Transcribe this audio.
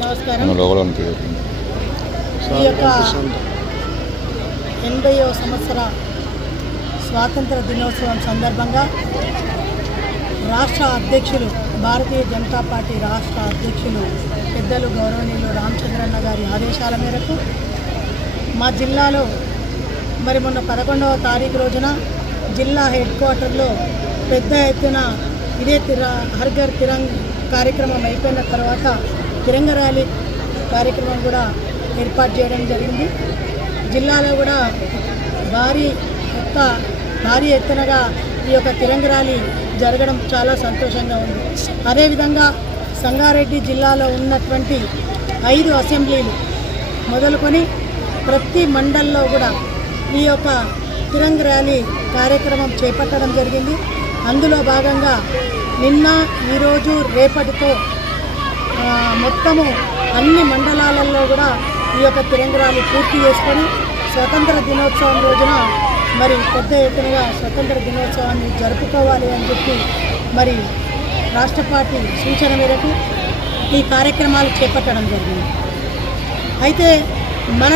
నమస్కారం. ఈ యొక్క 80వ సంవత్సర స్వాతంత్ర దినోత్సవం సందర్భంగా రాష్ట్ర అధ్యక్షులు, భారతీయ జనతా పార్టీ రాష్ట్ర అధ్యక్షులు పెద్దలు గౌరవనీయులు రామచంద్రన్న గారి ఆదేశాల మేరకు మా జిల్లాలో మొన్న 11వ తారీఖు రోజున జిల్లా హెడ్ క్వార్టర్లో పెద్ద ఎత్తున ఇదే హర్ ఘర్ తిరంగ్ కార్యక్రమం అయిపోయిన తర్వాత తిరంగ ర్యాలీ కార్యక్రమం కూడా ఏర్పాటు చేయడం జరిగింది. జిల్లాలో కూడా భారీ ఎత్తునగా ఈ యొక్క తిరంగ ర్యాలీ జరగడం చాలా సంతోషంగా ఉంది. అదేవిధంగా సంగారెడ్డి జిల్లాలో ఉన్నటువంటి 5 అసెంబ్లీలు మొదలుకొని ప్రతి మండల్లో కూడా ఈ యొక్క తిరంగ ర్యాలీ కార్యక్రమం చేపట్టడం జరిగింది. అందులో భాగంగా నిన్న, ఈరోజు, రేపటితో మొత్తము అన్ని మండలాలలో కూడా ఈ యొక్క తిరంగ ర్యాలీ పూర్తి చేసుకొని స్వతంత్ర దినోత్సవం రోజున పెద్ద ఎత్తునగా స్వతంత్ర దినోత్సవాన్ని జరుపుకోవాలి అని చెప్పి రాష్ట్ర పార్టీ సూచన మేరకు ఈ కార్యక్రమాలు చేపట్టడం జరిగింది. అయితే మన